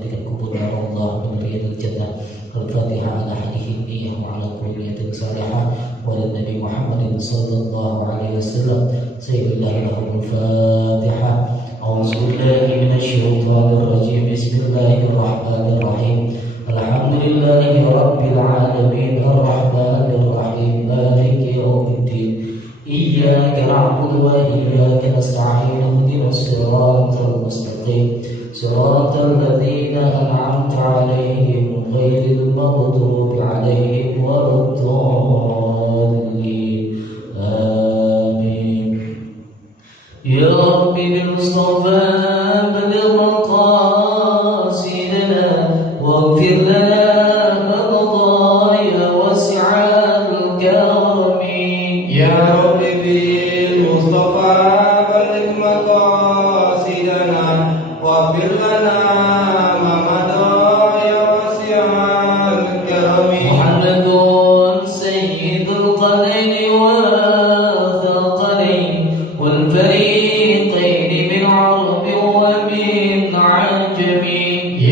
ذلك قبول الله من رياض الجنة. الفاتحة على هذه النية وعلى كل نية صالحة وعلى النبي محمد صلى الله عليه وسلم. سيد الله له الفاتحة. أعوذ بالله من الشيطان الرجيم. بسم الله الرحمن الرحيم. الحمد لله رب العالمين الرحمن الرحيم مالك يوم الدين. إياك نعبد وإياك نستعين. اهدنا الصراط المستقيم صراط الذين أنعمت عليهم غير المغضوب عليهم ولا الضالين. آمين. يا رب بالمصطفى بلغ مقاصدنا واغفر لنا ما مضى يا واسع الكرم. يا رب بالمصطفى بلغ مقاصدنا واغفر لنا ما مضى يا واسع الكرم. محمد سيد القلين والثقلين والفريقين من عرب ومن عجم.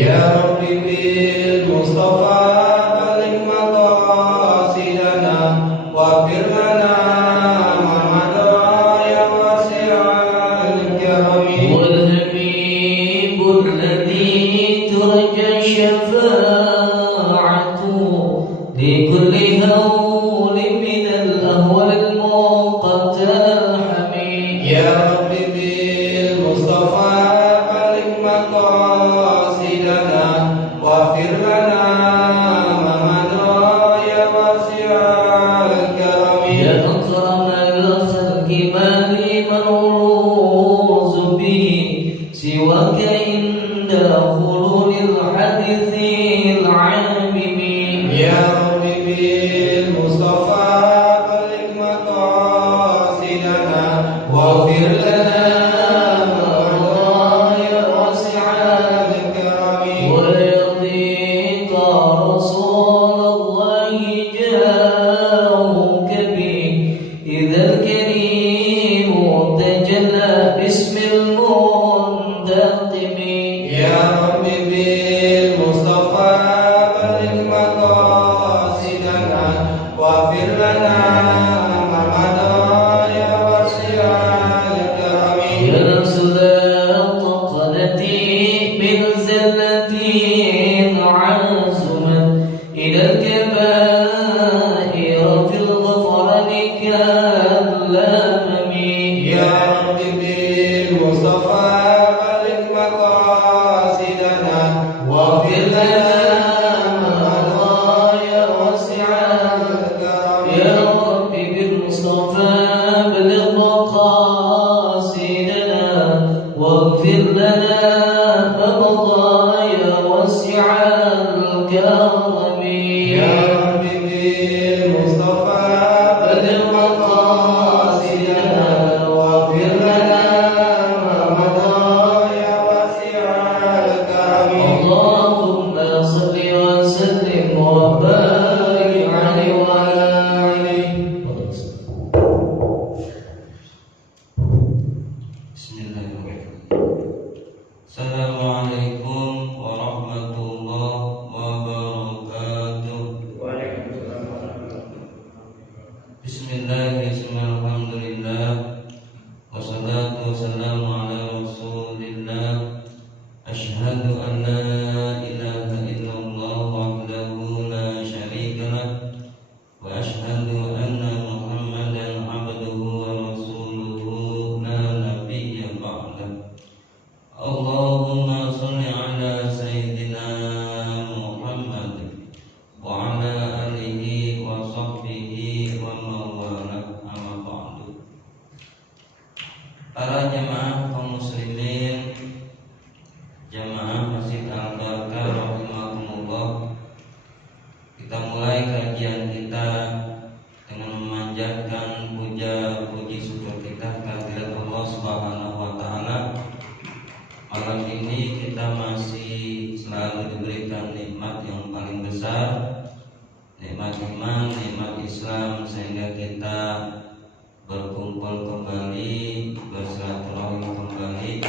يا رب بالمصطفى بلغ مقاصدنا واغفر لنا ما مضى يا واسع الكرم. والحبيب الذي ترجى شفاعته لكل هول من الأهوال المقتحم. يا رب بالمصطفى بلغ مقاصدنا واغفر لنا ما مضى يا واسع الكرم. يا أكرم الخلق ما لي منعوذ به سواك عند خلود الحديث العامم. يا رب بالمصطفى بلغ مقاصدنا واغفر لنا ما مضى يا واسع الكرم. ويرضيك رسول الله جاءك به إذا الكريم تجلى باسم المنتقم. يا رب بالمصطفى بلغ مقاصدنا واغفر لنا ما مضى يا واسع الكرم. يا نفس الطقلتي من زلتي عزمت إلى الكبائر في الغفران كالأمم. يا رب بالمصطفى بلغ مقاصدنا واغفر لنا ما مضى يا واسع الكرم. يا رب بالمصطفى بلغ مقاصدنا واغفر لنا ما مضى يا واسع الكرم. يا رب بالمصطفى بلغ مقاصدنا واغفر لنا ما مضى يا واسع الكرم. اللهم صل وسلم وبارك عليه وعلى آله. Bismillahirrahmanirrahim. Assalamualaikum warahmatullahi wabarakatuh. Bismillahirrahmanirrahim. Wassalatu wassalamu ala rasulillah. Asyhadu an la ilaha illallah wahdahu la syarika lah wa asyhadu anna Muhammadan abduhu wa rasuluhu la nabiyya ba'dah. Allahumma shalli ala sayyidina Muhammad wa ala alihi wa sahbihi wa mawala amma ba'du. Para jamaah kaum muslimin, jamaah Masjid Al-Barakah rahimahumullah, kita mulai kajian kita dengan memanjatkan puja puji syukur kita kehadirat Allah Subhanahu wa taala. Malam ini kita masih selalu diberikan nikmat yang paling besar, nikmat iman, nikmat Islam, sehingga kita berkumpul kembali, bersilaturahmi kembali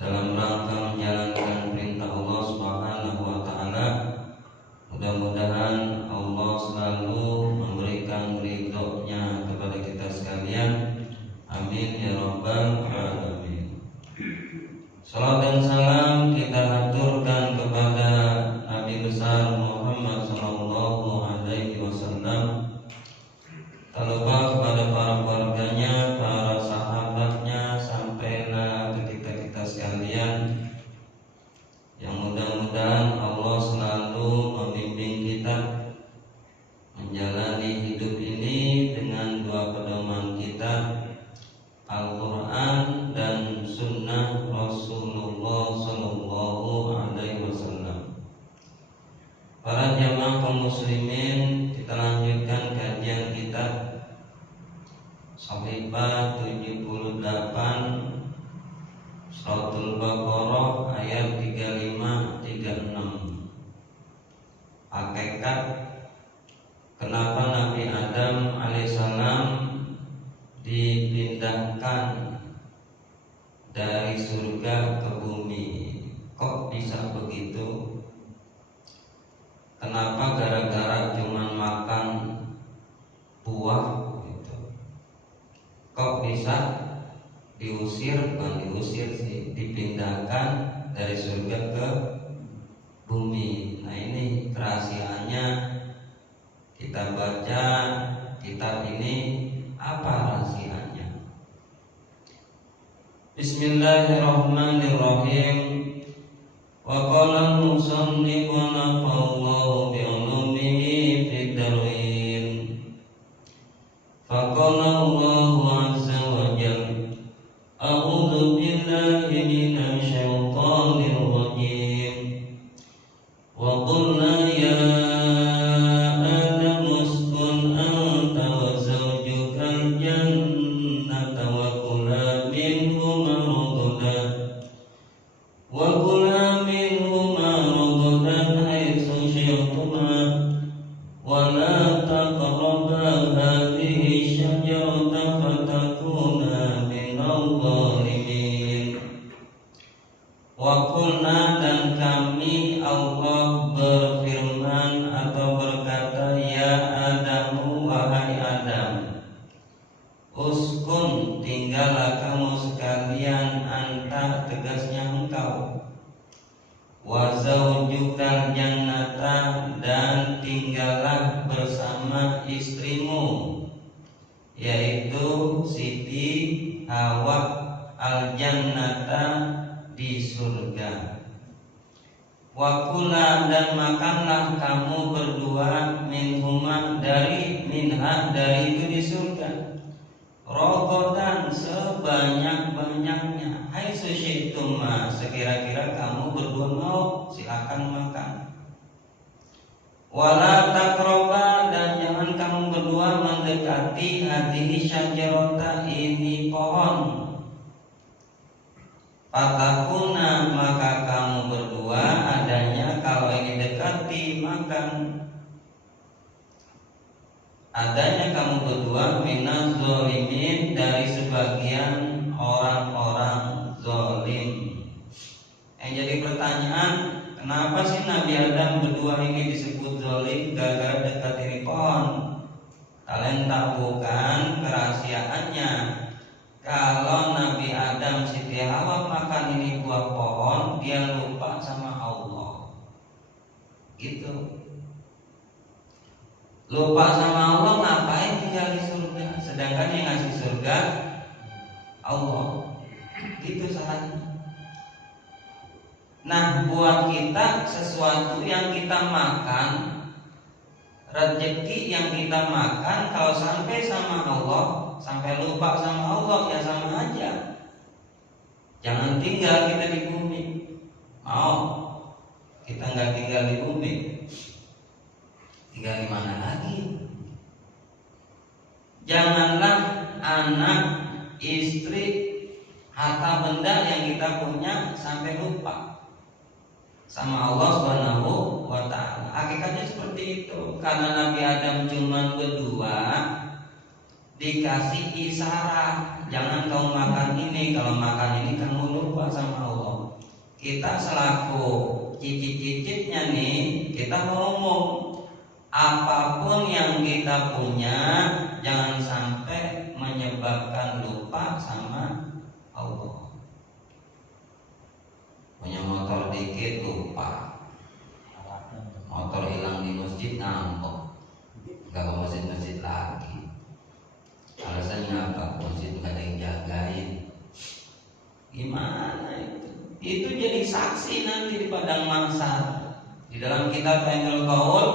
dalam rangka menjalankan perintah Allah kita menjalani hidup ini dengan dua pedoman kita, Al-Quran dan Sunnah Rasulullah Sallallahu Alaihi Wasallam. Para jamaah kaum muslimin, kita lanjutkan kajian kita Shahifah 78 Suratul Baqarah ayat 35-36. Hakikat kenapa Nabi Adam alaihissalam dipindahkan dari surga ke bumi. Kok bisa begitu? Kenapa gara-gara cuma makan buah gitu? Kok bisa diusir? Bukan diusir sih, dipindahkan dari surga ke bumi. Nah, ini rahasianya. Kita baca kitab ini, apa rahasianya? Bismillahirrahmanirrahim. Wa qala al-musannif wa nafa'allahu bi'ulumihi fid darwin. Fa qala Allahu 'azza wa jalla, a'udzu billahi minasy syaithanir rajim. Wa qulna ya dan kami Allah berfirman atau berkata, ya Adamu, wahai Adam, uskun, tinggallah kamu sekalian, anta tegasnya engkau, wa zaujukal jannata, dan tinggallah bersama istrimu, yaitu Siti Hawa, al jannata, di surga. Wa kula, dan makanlah kamu berdua, minhuma, dari minha, dari itu di surga, rogodan, sebanyak-banyaknya, hai susyitumma, sekira-kira kamu berdua mau, silakan makan. Wala takroba, dan jangan kamu berdua mendekati hadhihi syajarata, ini pohon. Fatakuna, maka kamu berdua adanya, kalau ini dekati makan, adanya kamu berdua minaz zolimin, dari sebagian orang-orang zolim. Yang jadi pertanyaan, kenapa sih Nabi Adam berdua ini disebut zolim? Gara-gara dekat ini pohon. Kalian tahu bukan kerahasiaannya? Kalau Nabi Adam, Siti Hawa makan ini buah pohon, dia lupa sama Allah. Gitu. Lupa sama Allah, ngapain tinggal di surga? Sedangkan yang ngasih surga Allah. Gitu salahnya. Nah, buat kita sesuatu yang kita makan, rezeki yang kita makan, kalau sampai sama Allah, sampai lupa sama Allah, ya sama aja. Jangan tinggal kita di bumi. Mau kita nggak tinggal di bumi, tinggal di mana lagi? Janganlah anak, istri, harta benda yang kita punya sampai lupa sama Allah Subhanahu wa ta'ala. Hakikatnya seperti itu. Karena Nabi Adam cuma berdua, dikasih isyarat, jangan kamu makan ini, kalau makan ini kamu lupa sama Allah. Kita selaku cicit-cicitnya nih, kita ngomong, apapun yang kita punya jangan sampai menyebabkan lupa sama Allah. Punya motor dikit lupa, motor hilang di masjid ngambek, gak ke masjid-masjid lagi. Alasannya apa? Masjid gak ada yang jagain. Gimana itu? Itu jadi saksi nanti di padang mahsyar. Di dalam kitab Ainul Qaul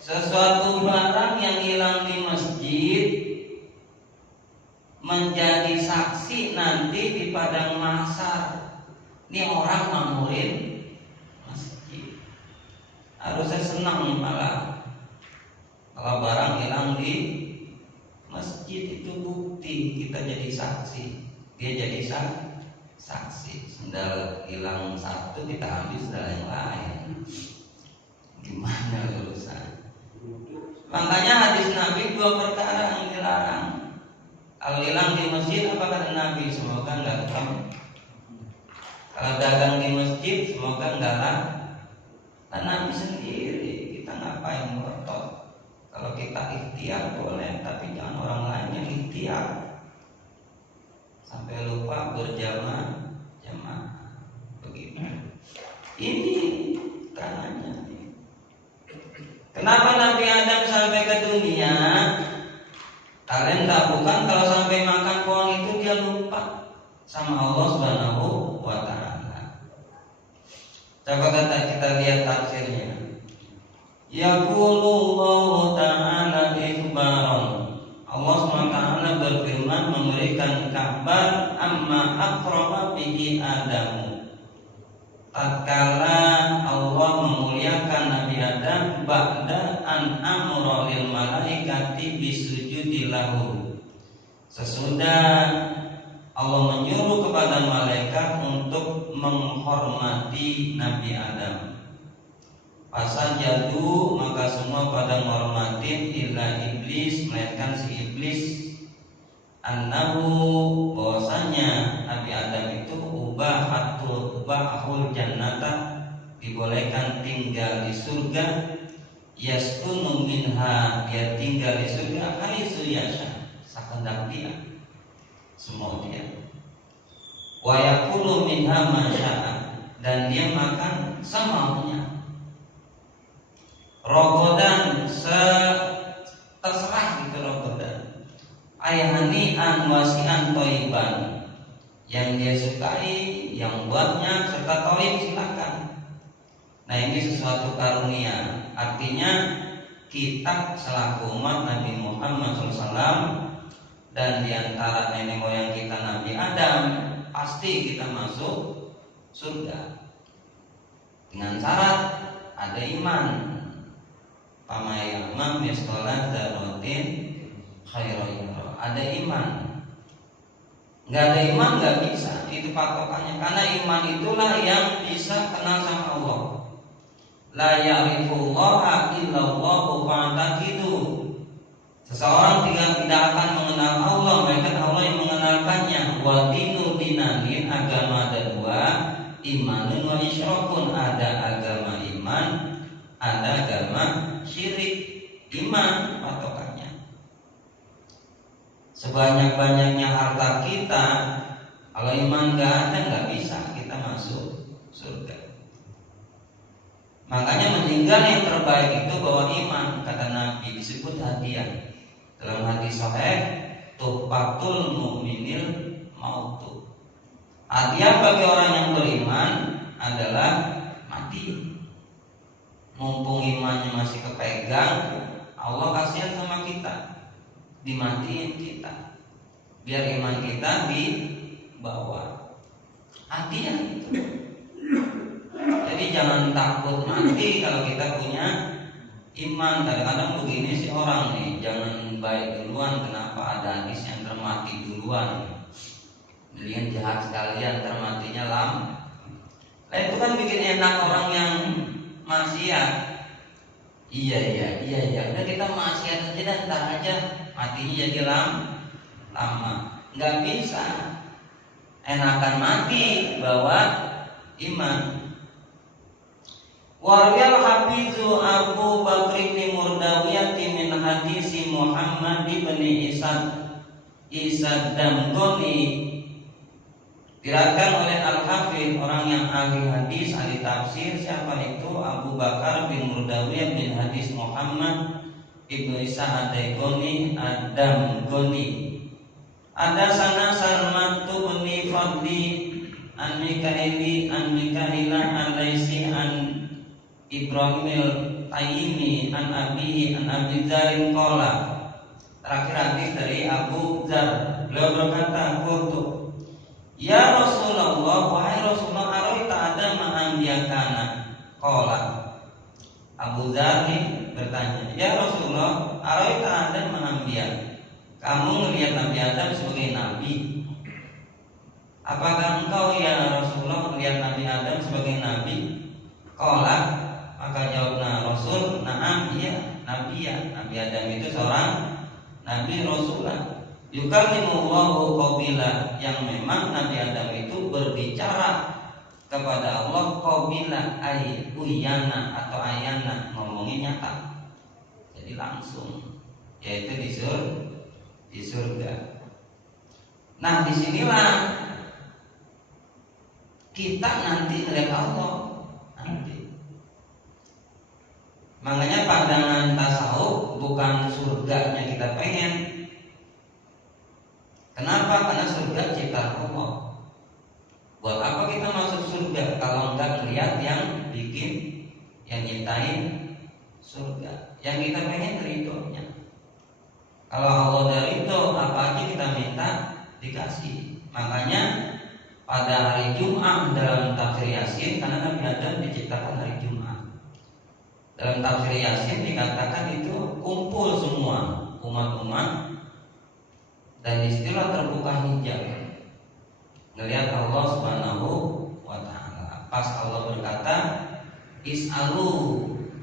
sesuatu barang yang hilang di masjid menjadi saksi nanti di padang mahsyar. Ini orang mamurin masjid. Harusnya senang malah kalau barang hilang di masjid, itu bukti kita jadi saksi. Dia jadi saksi. Sendal hilang satu, kita ambil sendal yang lain. Gimana urusan? Makanya hadis Nabi 2 perkara yang dilarang. Kalau hilang di masjid, apa kata Nabi? Semoga enggak ketemu. Kalau dagang di masjid, semoga enggak lah. Dan Nabi sendiri, kita ngapain ngotot? Kalau kita ikhtiar boleh, tapi jangan orang lain yang ikhtiar sampai lupa berjamaah. Begitu. Ini tangannya. Kenapa Nabi Adam sampai ke dunia? Kalian tak bukan kalau sampai makan pohon itu dia lupa sama Allah Subhanahu wa Ta'ala. Coba kita lihat tafsirnya. Yaqulullahu ta'ala ikhbaran. Allah SWT berfirman memberikan kabar amma akrama bihi Adam. Tatkala Allah memuliakan Nabi Adam ba'da an amra lil malaikati bisujudi lahu. Sesudah Allah menyuruh kepada malaikat untuk menghormati Nabi Adam. Fasajadu, maka semua pada menghormatin illa iblis, melainkan si iblis. Annahu, bahwasanya Nabi Adam itu ubahul jannata, dibolehkan tinggal di surga. Yaskunu minha, dia tinggal di surga haitsu yasha, sekehendak dia, semua dia. Wa yakulu minha ma syaa, dan dia makan semaunya. Rogodan terserah gitu, rogodan ayahani an wasian toiban, yang dia sukai, yang buatnya serta toib, silakan. Nah, ini sesuatu karunia. Artinya kita selaku umat Nabi Muhammad SAW dan diantara nenek moyang kita Nabi Adam, pasti kita masuk surga dengan syarat ada iman. Pamayamam miskolat darotin khairoyro, ada iman. Nggak ada iman nggak bisa, itu patokannya. Karena iman itulah yang bisa kenal sama Allah. La ya'rifullaha illallahu fa'taqidu. Seseorang tidak akan mengenal Allah, melainkan Allah yang mengenalkannya. Wa dinu dinanin, agama ada dua, imanun wa isyrokun, ada agama iman, ada agama syirik. Iman patokannya. Sebanyak-banyaknya harta kita, kalau iman nggak ada, nggak bisa kita masuk surga. Makanya meninggal yang terbaik itu bawa iman, kata Nabi, disebut hadiah. Dalam hadis sahih, tuhfatul mu'minil mautu. Hadiah bagi orang yang beriman adalah mati. Mumpung imannya masih kepegang, Allah kasihan sama kita, dimatiin kita, biar iman kita dibawa. Hadiah itu. Jadi jangan takut mati kalau kita punya iman. Kadang-kadang begini sih orang nih, jangan baik duluan. Kenapa? Ada hadis yang termati duluan. Mendingan jahat sekalian, termatinya lama. Nah, itu kan bikin enak orang yang maksiat. Iya. Udah kita maksiat aja dan ntar aja matinya jadi lama. Nggak bisa. Enakan mati bawa iman. Warwil Hafizu Abu Bakr bin Murdawiyah min hadisi Muhammad bin Isa Damgoni, diriwayatkan oleh Al-Hafidz, orang yang ahli hadis, ahli tafsir. Siapa itu? Abu Bakar bin Murdawiyah bin hadis Muhammad ibnu Isa Ad-Damgoni. Ada sana Salmatu bin Fadli an Mikaila an Laisi an Ibrahimil Taimi an Abihi an Abi Dzarin qala. Terakhir hadis dari Abu Dzar, beliau berkata, "Qultu ya Rasulullah, wahai Rasulullah, araita adama anbiyakana." Qala. Abu Dzar bertanya, "Ya Rasulullah, araita adama anbiya." Kamu melihat Nabi Adam sebagai nabi? Apakah engkau ya Rasulullah melihat Nabi Adam sebagai nabi? Qala, maka jawabna Rasul, "Na'am, iya, nabi ya. Nabi Adam itu seorang nabi rasulah. Yukallimullahu qabila, yang memang Nabi Adam itu berbicara kepada Allah qabila ay uyana atau ayana, ngomongnya nyata. Jadi langsung, yaitu di surga. Nah, disinilah kita nanti melihat Allah nanti. Makanya pandangan tasawuf bukan surganya kita pengen. Kenapa? Karena surga ciptaan Allah. Buat apa kita masuk surga kalau enggak melihat yang bikin, yang nyiptain surga? Yang kita pengen ridhonya. Kalau Allah dari itu, apa aja kita minta dikasih. Makanya pada hari Jumat dalam tafsir Yasin, karena Nabi Adam diciptakan hari Jumat, dalam tafsir Yasin dikatakan itu kumpul semua umat-umat, dan istilah terbuka hijab melihat Allah Subhanahu wa ta'ala. Pas Allah berkata, "Is'alu,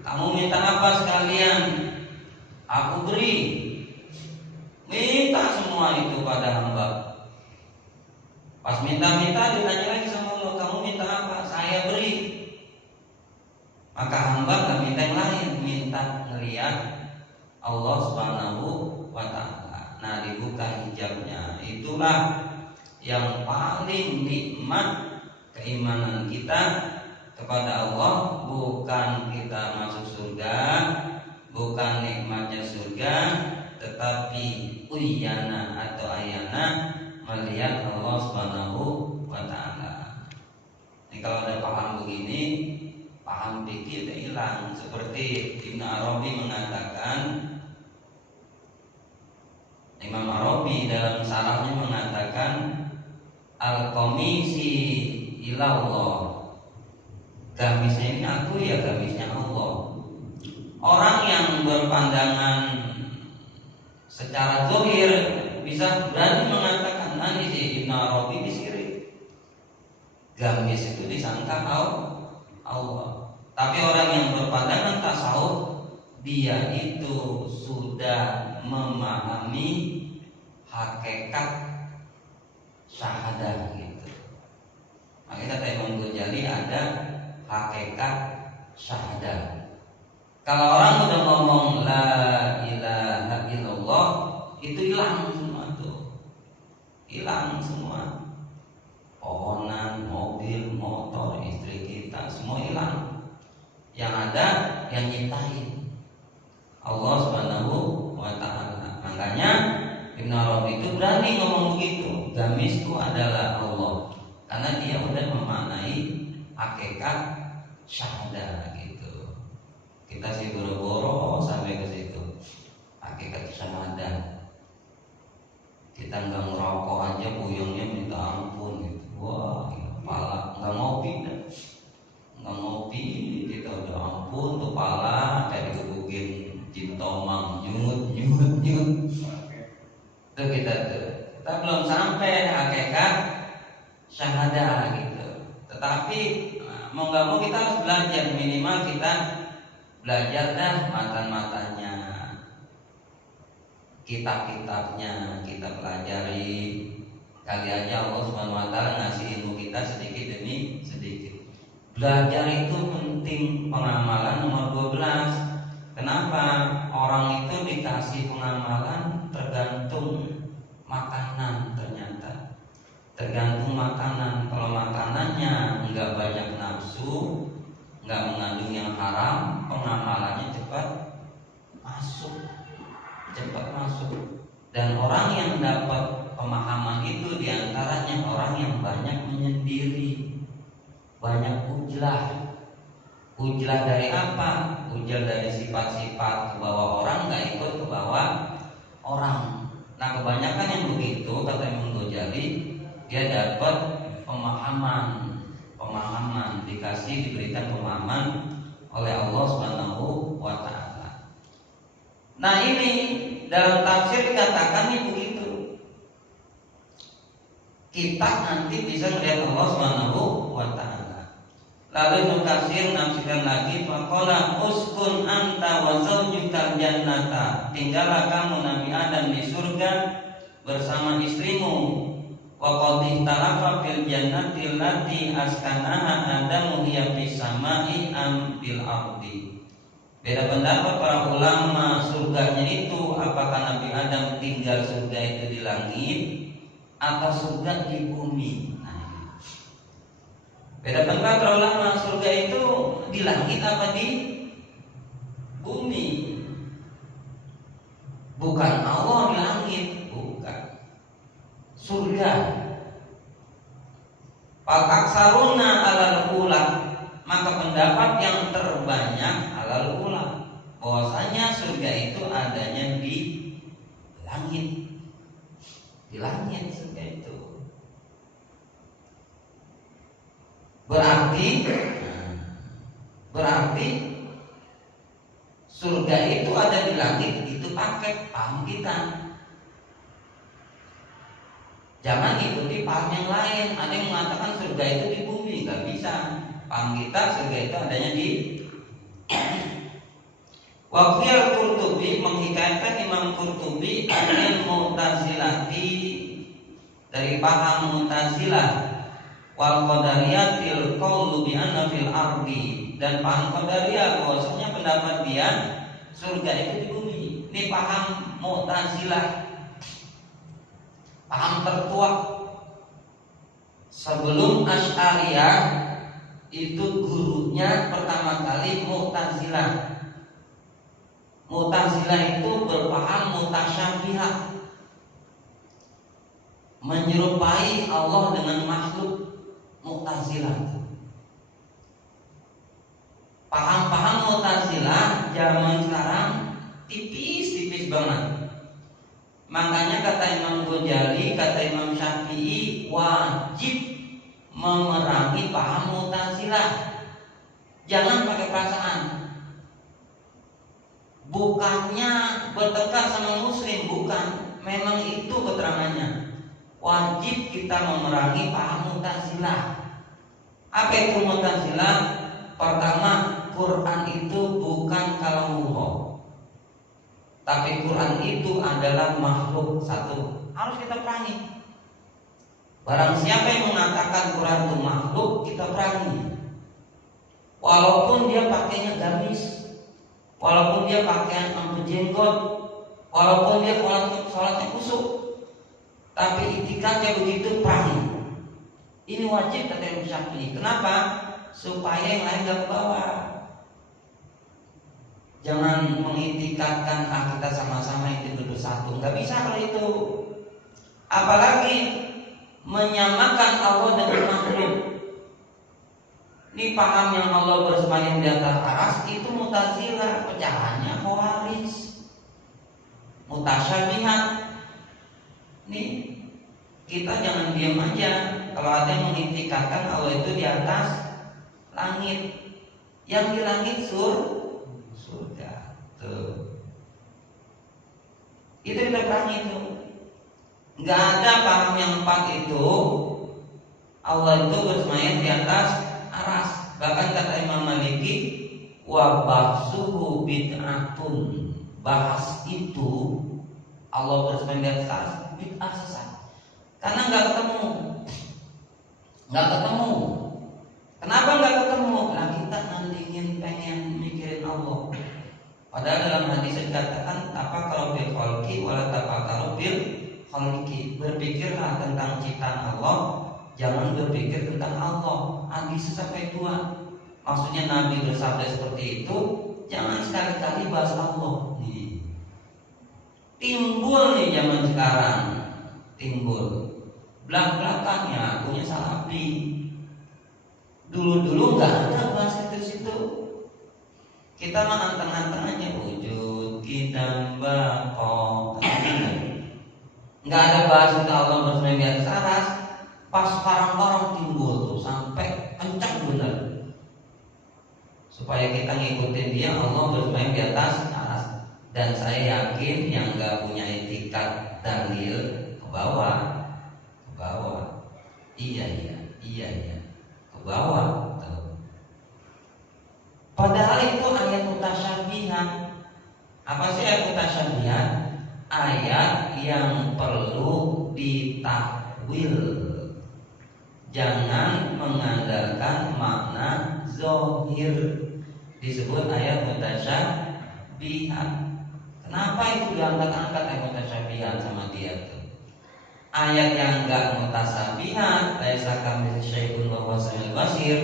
kamu minta apa sekalian? Aku beri." Minta semua itu pada hamba. Pas minta-minta ditanya lagi sama Allah, "Kamu minta apa?" "Saya beri." Maka hamba gak minta yang lain, minta ngeliat Allah Subhanahu wa ta'ala. Nah, dibuka hijabnya. Itulah yang paling nikmat keimanan kita kepada Allah. Bukan kita masuk surga, bukan nikmatnya surga, tetapi uyana atau ayana, melihat Allah Subhanahu wa ta'ala. Ini kalau ada paham begini, paham pikir hilang. Seperti Ibnu Arabi mengatakan, Imam Arabi dalam syarahnya mengatakan, al-qamisi ilallah, gamisnya ini aku, ya gamisnya Allah. Orang yang berpandangan secara zahir bisa berani mengatakan, "Nah, ini si Ibnu Arabi disirik." Gamis itu disangka Allah. Tapi orang yang berpandangan tasawuf, dia itu sudah memahami hakikat syahadah gitu. Makanya kata Imam Ghazali ada hakikat syahadah. Kalau orang udah ngomong la ilaha illallah, itu hilang semua tuh. Hilang semua. Pohonan, mobil, motor, istri kita, semua hilang. Yang ada yang nyiptain Allah Subhanahu wa ta'ala. Makanya Ibnu Arabi itu berani ngomong begitu. Gamisku adalah Allah, karena dia udah memaknai hakikat syahadah gitu. Kita sih boro-boro sampai ke situ. Hakikat syahadah. Kita nggak ngerokok aja puyengnya minta ampun gitu. Wah, kepala nggak ngopi dah. Nggak ngopi kita udah ampun tuh pala kayak dikebukin jin tomang, nyut. Itu kita belum sampai hakikat syahadah gitu. Tetapi mau nggak mau kita harus belajar, minimal kita belajar dah matan-matannya, kitab-kitabnya kita pelajari. Kali aja Allah Subhanahu wa ta'ala ngasih ilmu kita sedikit demi sedikit. Belajar itu penting. Pengamalan nomor 12. Kenapa? Orang itu dikasih pengamalan tergantung makanan ternyata. Tergantung makanan. Kalau makanannya enggak banyak nafsu, enggak mengandung yang haram, pengamalannya cepat masuk. Dan orang yang dapat pemahaman itu diantaranya orang yang banyak menyendiri, banyak ujlah. Ujlah dari apa? Ujlah dari sifat-sifat ke bawah orang, nggak ikut ke bawah orang. Nah kebanyakan yang begitu kata Imam Ghazali, dia dapat pemahaman, diberikan pemahaman oleh Allah Subhanahu wa taala. Nah ini dalam tafsir dikatakan ini begitu. Kita nanti bisa melihat Allah Subhanahu wa taala. Lalu Ibnu Katsir menafsirkan lagi, faqala uskun anta wa zaujukal jannata. Tinggallah kamu Nabi Adam di surga bersama istrimu. Wa qad ikhtalafa fil jannati allati askanaha Adamu hiya fis samai am fil ardi. Beda pendapat para ulama surganya itu apakah Nabi Adam tinggal surga itu di langit atau surga di bumi. Beda pendapat para ulama surga itu di langit apa di bumi. Bukan Allah di langit, bukan. Surga. Fal aksaruna alal ula, maka pendapat yang terbanyak alal ula, bahwasanya surga itu adanya di langit. Di langit surga itu. Berarti surga itu ada di langit, itu paket paham kita. Jangan ikuti paham yang lain. Ada yang mengatakan surga itu di bumi, nggak bisa. Paham kita surga itu adanya di Waqil Qurtubi menghikayatkan Imam Qurtubi anil Mu'tazilati, dari paham Mu'tazilah, wal qadariyatil qaulu bi anna fil ardi, dan paham qadariyah bahwasanya pendapat dia surga itu di bumi. Ini paham Mu'tazilah, paham tertua. Sebelum Asy'ariyah itu gurunya pertama kali Mu'tazilah. Mu'tazilah itu berpaham mutasyabihah, menyerupai Allah dengan makhluk. Mu'tazilah, paham-paham Mu'tazilah zaman sekarang tipis banget. Makanya kata Imam Ghazali, kata Imam Syafi'i, wajib memerangi paham Mu'tazilah. Jangan pakai perasaan. Bukannya bertengkar sama muslim, bukan. Memang itu keterangannya. Wajib kita memerangi paham Mu'tazilah. Apa itu Mu'tazilah? Pertama, Quran itu bukan kalamullah, tapi Quran itu adalah makhluk. Satu, harus kita perangi. Barang siapa yang mengatakan Quran itu makhluk, kita perangi. Walaupun dia pakainya gamis, walaupun dia pakaian jenggot, walaupun dia sholatnya kusuk, tapi itikadnya begitu, perangi. Ini wajib kata Imam Syafi'i. Kenapa? Supaya yang lain gak ke bawah. Jangan mengitikadkan kita sama-sama itu bersatu. Gak bisa kalau itu. Apalagi menyamakan Allah dengan makhluk. Ini paham yang Allah bersemayam di atas aras, itu Mu'tazilah, pecahannya Khawarij. Mutasyabihat. Ini kita jangan diam aja. Kalau ada yang mengitikadkan Allah itu di atas langit, yang di langit surga. Tuh. Itu kita perangi itu. Nggak ada paham yang empat itu Allah itu bersemayam di atas aras. Bahkan kata Imam Maliki, wa bahsuhu bid'atun, bahas itu Allah bersemayam di atas aras bid'ah sesat. Karena nggak ketemu. Kenapa nggak ketemu? Nah kita nandingin, pengen mikirin Allah. Padahal dalam hadis dikatakan tafakkaru bil khalqi wala tafakkaru bil khaliqi. Berpikirlah tentang ciptaan Allah, jangan berpikir tentang Allah. Hadis sampai dua. Maksudnya Nabi bersabda seperti itu, jangan sekali-kali bahas Allah. Timbul nih zaman sekarang, timbul. Belak-belakannya punya salafi. Dulu nggak ada bahas itu situ. Kita mah anteng-anteng aja wujud kita bakal. Nggak ada bahas itu Allah bersama di atas aras. Pas parang-parang timbul tuh sampai kencang bener. Supaya kita ngikutin dia, Allah bersama di atas aras. Dan saya yakin yang nggak punya etikat dalil ke bawah. Iya, ke bawah. Padahal itu ayat mutasyabihat. Apa sih ayat mutasyabihat? Ayat yang perlu ditakwil. Jangan mengandalkan makna zahir. Disebut ayat mutasyabihat. Kenapa itu diangkat-angkat ayat mutasyabihat sama dia tuh? Ayat yang enggak mutasyabihat, laisa kamitslihi syai'un wa huwas samiul basir.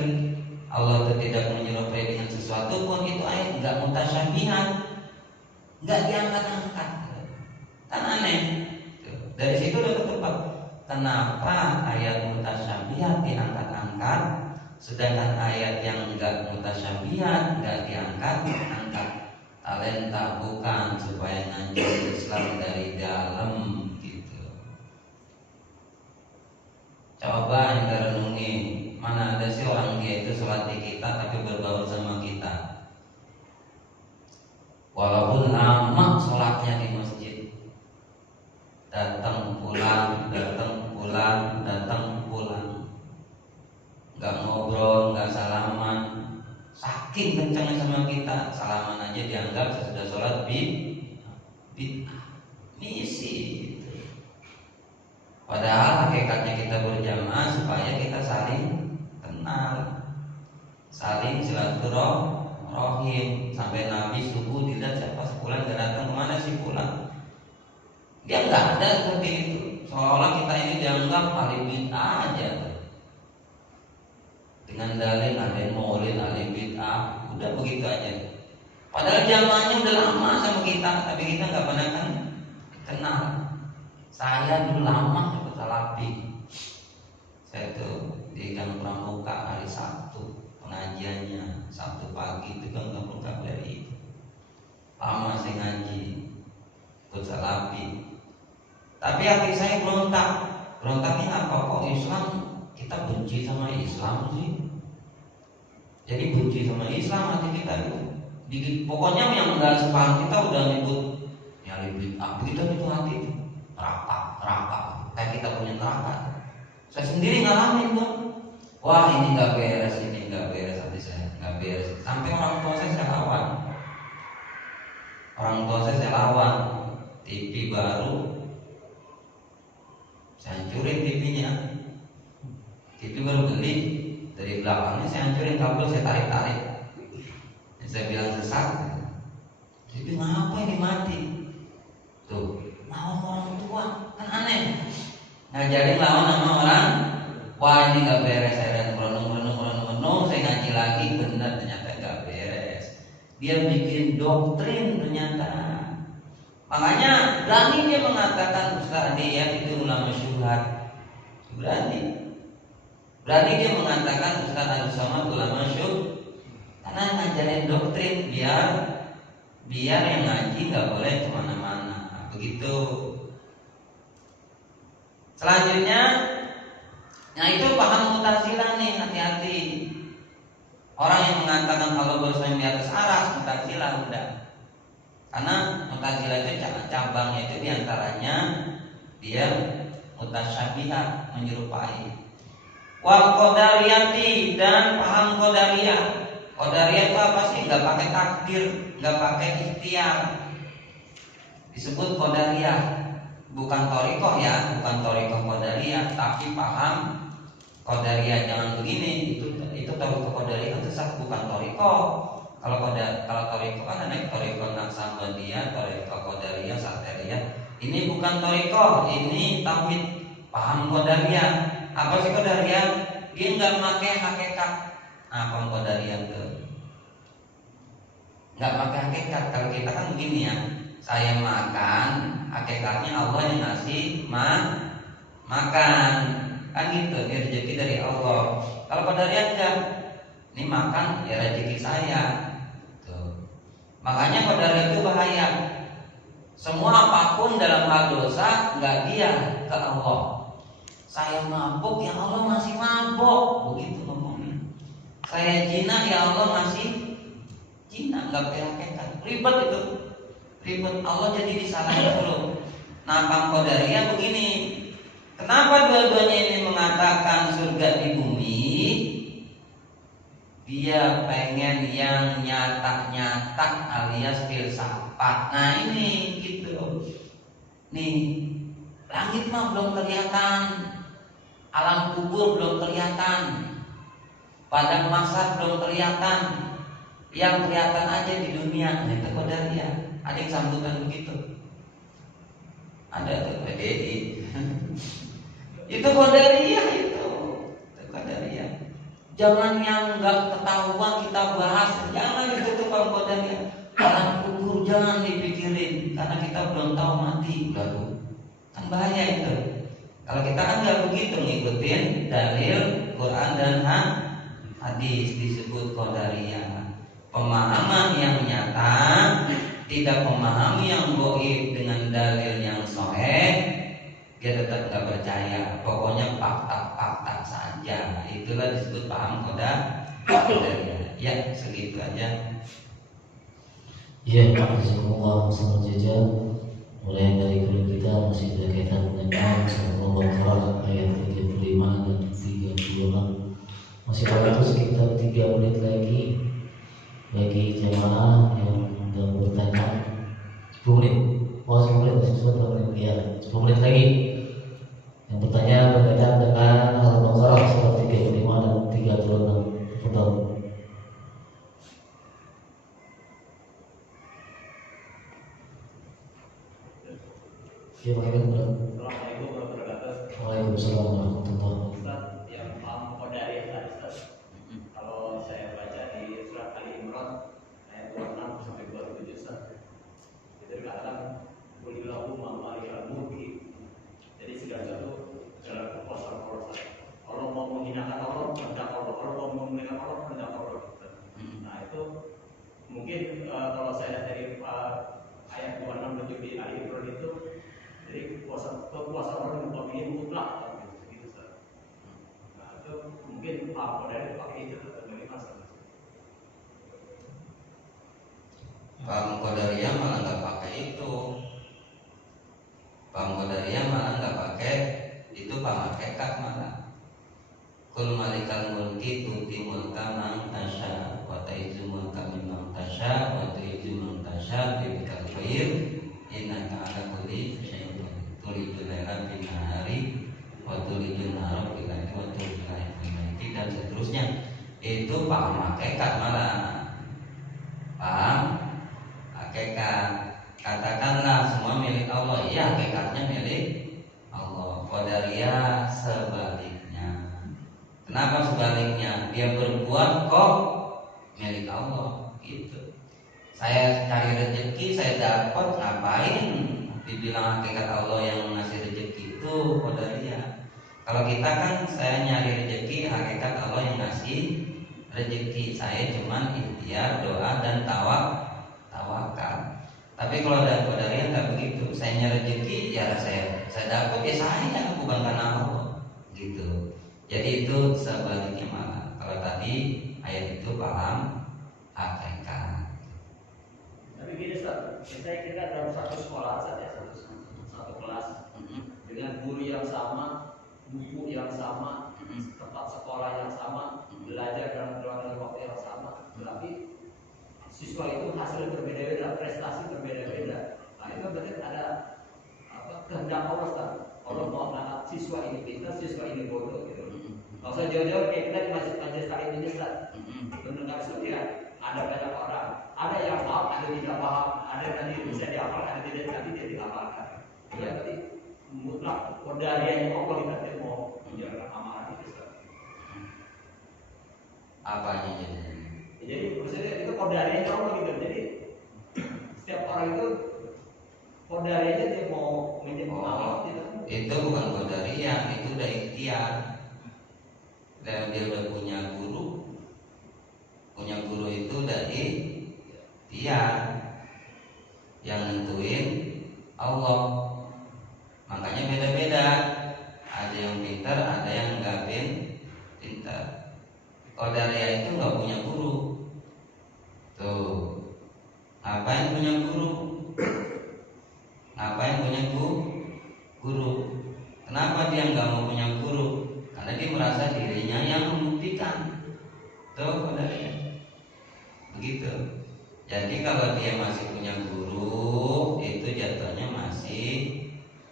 Allah itu tidak menyerupai dengan sesuatu pun, itu ayat enggak mutasyabihat. Enggak diangkat-angkat. Kan aneh. Dari situ udah ketebak kenapa ayat mutasyabihat diangkat-angkat, sedangkan ayat yang enggak mutasyabihat enggak diangkat-angkat. Talenta bukan supaya ngaji Islam dari dalam gitu. Coba anda renungi, mana ada sih orang dia itu sholat di kita tapi berbaur sama kita. Walaupun lama sholatnya di masjid, datang pulang, nggak ngobrol, nggak salaman, saking kencangnya sama kita, salaman aja dianggap sesudah sholat bid'ah, misi gitu. Padahal hakikatnya kita berjamaah supaya kita saling kenal, saling silaturahim. Sampai Nabi subuh dilihat siapa sepulang gak datang, kemana sih pulang? Dia nggak ada seperti itu. Seolah-olah kita ini dianggap ahli bid'ah aja. Dengan dalil ada maulid, ahli bid'ah, udah begitu aja. Padahal jamaahnya udah lama sama kita, tapi kita nggak pernah kenal. Saya dulu lama ikut salafi. Saya tuh di Gang Pramuka hari Sabtu pengajiannya, Sabtu pagi itu Gang Pramuka dari itu. Lama saya ngaji, ikut salafi. Tapi hati saya berontak. Berontaknya apa? Kok Islam kita benci sama Islam sih? Jadi benci sama Islam hati kita itu. Pokoknya yang enggak sepaham kita udah nyebut ya bid'ah. Begitu itu hati itu. Neraka. Kayak kita punya neraka. Saya sendiri ngalamin tuh. Wah ini nggak beres hati saya, nggak beres. Sampai orang tua saya lawan. TV baru saya hancurin TV-nya. TV baru beli, dari belakangnya saya hancurin kabel, saya tarik. Saya bilang sesat. Jadi ngapa ini mati? Tuh, lawan orang tua, kan aneh. Ngajarin lawan sama orang, wah ini gak beres. Saya merenung, saya ngaji lagi, benar ternyata gak beres. Dia bikin doktrin ternyata. Makanya berani dia mengatakan Ustaz dia itu ulama syubhat. Berani dia mengatakan Ustaz Al-Somad ulama syubhat. Karena ngajarin doktrin biar yang ngaji nggak boleh kemana-mana. Begitu. Selanjutnya, nah itu paham Mu'tazilah nih, hati-hati. Orang yang mengatakan Allah bersama di atas aras, Mu'tazilah udah. Karena Mu'tazilah itu cabangnya itu diantaranya dia mutasyabihat, menyerupai. Wal qadariyati, dan paham qadariyah. Qadariyah itu apa sih? Nggak pakai takdir, nggak pakai ikhtiar. Disebut qadariyah. Bukan thariqah ya, bukan thariqah qadariyah, tapi paham qadariyah jangan begini. Itu thariqah qadariyah sesat, bukan thariqah. Kalau thariqah kan ada thariqah naqsabandiyah, thariqah qadariyah, sateriyah. Ini bukan thariqah, ini tauhid. Paham qadariyah. Apa sih qadariyah? Dia nggak pakai hakikat. Apa qadariyah itu? Nggak pakai hakikat. Kalau kita kan begini ya, saya makan, hakikatnya Allah yang ngasih makan, kan gitu. Ini rezeki dari Allah. Kalau qadariyah enggak, ini makan ya rezeki saya. Tuh. Makanya qadariyah itu bahaya. Semua apapun dalam hal dosa nggak dia ke Allah. Saya mabuk, ya Allah masih mabuk, begitu ngomongnya. Saya zina, ya Allah masih zina, nggak behakekan. Ribet itu, ribet. Allah jadi disalahin dulu. Nah, Qadariyah begini. Kenapa dua-duanya ini mengatakan surga di bumi? Dia pengen yang nyata-nyata alias filsafat. Nah ini gitu. Nih, langit mah belum kelihatan, alam kubur belum kelihatan, padang mahsyar belum kelihatan. Yang kelihatan aja di dunia. Itu Qadariyah. Ada yang sambutan begitu. Ada tuh PDI. Itu Qadariyah itu. Qadariyah. Jangan yang nggak ketahuan kita bahas, jangan itu tukang Qadariyah. Alam kubur jangan dipikirin karena kita belum tahu mati, baru kan bahaya itu. Kalau kita kan nggak begitu ngikutin dalil Quran dan hadis disebut Qadariyah. Pemahaman yang nyata, tidak memahami yang gaib dengan dalil yang sahih. Dia tetap nggak percaya, pokoknya fakta-fakta saja. Itulah disebut paham Qadariyah. Ya, segitu aja. Ya, Alhamdulillah, salam jaja. Mulai dari kuliah kita masih berkaitan dengan surah Al-Baqarah ayat 35 dan 36. Masih ada waktu sekitar 3 menit lagi bagi jemaah yang sedang bertanya. 10 menit. Oh, 10 menit, masih 10 menit. Ya, 10 menit lagi. Yang bertanya berkaitan dengan Al-Baqarah surah 35 dan 36. Betul. Ya, Assalamualaikum warahmatullahi wabarakatuh. Waalaikumsalam warahmatullahi wabarakatuh. Ustaz, yang paham Qadariyah tadi Ustaz. Kalau saya baca di surat Ali Imran ayat 26 sampai 27 Ustaz. Itu dikatakan Qulillahu malikal mulki. Jadi segala sesuatu dalam kekuasaan Allah Ustaz. Allah mau menghinakan Allah, hendak Allah. Allah mau memuliakan Allah, hendak Allah. Nah, itu mungkin kalau saya dari ayat 26 di Ali Imran itu, jadi kekuasaan orang yang mutlak gitu, Ustaz. Nah, itu mungkin Pak Qadariyah pakai itu bagaimana Ustaz? Paham Qadariyah malah nggak pakai itu. Paham Qadariyah malah nggak pakai itu, paham hakikat malah. Kul malikal mulki tuti mulka man tasya wa ta'izu mulka mimman tasya wa tu'izu man tasya bibikal khair innaka ala kulli syai'in qadir. Tulijul laila bin nahari wa tulijul nahara bil laili wa tulijul laila bin nahari dan seterusnya. Itu paham hakikat malah. Paham hakikat. Katakanlah semua milik Allah. Iya, hakikatnya milik Allah. Qadariyah sebaliknya. Kenapa sebaliknya? Dia berbuat kok milik Allah gitu. Saya cari rezeki, saya dapat, ngapain dibilang hakikat Allah yang ngasih rezeki itu Qadariyah. Kalau kita kan saya nyari rezeki, hakikat Allah yang ngasih rezeki. Saya cuman ikhtiar, doa dan tawakal. Tapi kalau ada Qadariyah nggak begitu. Saya nyari rezeki, ya saya dapat, ya saya, bukan karena Allah gitu. Jadi itu sebaliknya malah. Kalau tadi ayat itu paham hakikat. Tapi gini Ustaz, kita dalam satu sekolah saja, satu kelas dengan guru yang sama, buku yang sama, tempat sekolah yang sama, belajar dalam waktu yang sama, tetapi siswa itu hasil berbeda-beda, prestasi berbeda-beda. Nah itu berarti ada kehendak Allah Ustaz. Allah mau mengangkat siswa ini pintar, siswa ini bodoh gitu. Kalau saya jauh-jauh kayak kita di majelis taklim ini Ustaz, mendengar setia, ada banyak orang, ada yang paham, ada yang tidak paham, ada yang tadi bisa dihafal, ada yang tidak dihafalkan. Ya berarti mutlak Qadariyah yang Allah kita mau menjalankan amanah itu Ustaz. Apanya jadi? Jadi maksudnya itu Qadariyah Allah gitu. Jadi setiap orang itu Qadariyahnya dia mau menjadi amanah gitu. Itu bukan Qadariyah, itu udah ikhtiar. Dan dia udah punya guru itu dari dia nentuin Allah. Makanya beda-beda. Ada yang pintar, ada yang nggak pintar. Qadariyah itu nggak punya guru. Tuh, ngapain punya guru? Ngapain punya guru? Kenapa dia nggak mau punya guru? Karena dia merasa dirinya yang membuktikan. Tuh, Qadariyah. Begitu. Jadi kalau dia masih punya guru, itu jatuhnya masih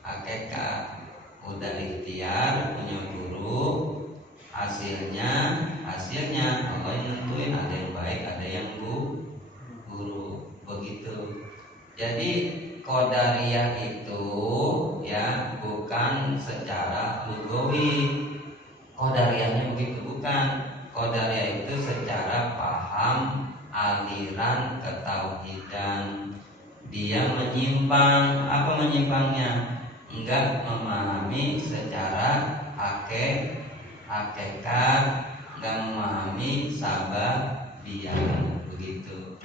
hakikat. Udah ikhtiar punya guru, hasilnya Allah yang nentuin, ada yang baik, ada yang guru. Begitu. Jadi Qadariyah itu ya bukan secara lugawi. Qadariyahnya begitu bukan. Qadariyah itu secara paham aliran ketauhidan. Dia menyimpang. Apa menyimpangnya? Enggak memahami secara hakikat, enggak memahami sababiyah. Begitu.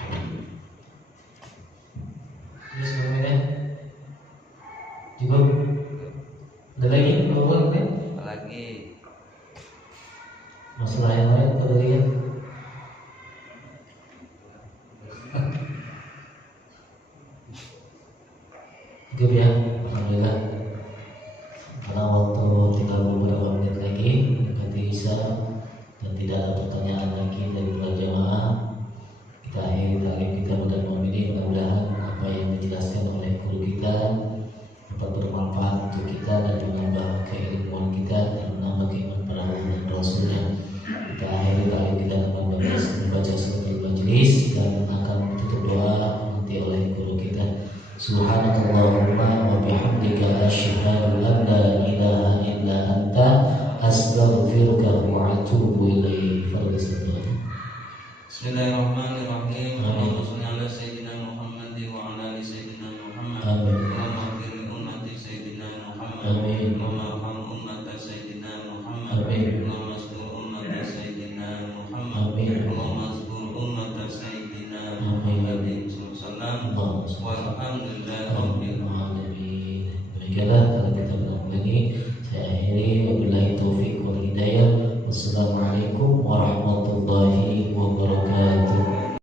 Terus kemudian cukup. Ada lagi? Apalagi Masalah yang lain kalau lihat. Cukup ya, alhamdulillah. Karena waktu tinggal beberapa menit lagi nanti Isya dan tidak ada pertanyaan lagi dari para jamaah, kita akhiri taklim kita pada malam ini. Mudah-mudahan apa yang dijelaskan oleh guru kita dapat bermanfaat untuk kita dan menambah keilmuan kita dan menambah keimanan para nabi dan rasulnya. Kita akhiri taklim kita dengan membaca surat al-Majlis dan akan tutup doa nanti oleh guru kita. Subhanakallahumma wa bihamdika asyhadu an la ilaha illa anta astaghfiruka wa atubu ilaik. Bismillahirrahmanirrahim. Allahumma shalli ala sayyidina Muhammad wa ala ali sayyidina Muhammad. Allahumma ighfir li ummati sayyidina Muhammad. Allahumma arham ummata sayyidina Muhammad. Allahumma astur ummata sayyidina Muhammad. Allahumma astur ummata sayyidina Muhammadin sallallahu alaihi wasallam. Walhamdulillahirabbil alamin. Demikianlah kalau kita bertemu lagi. Saya akhiri wabillahi taufiq wal hidayah. Wassalamualaikum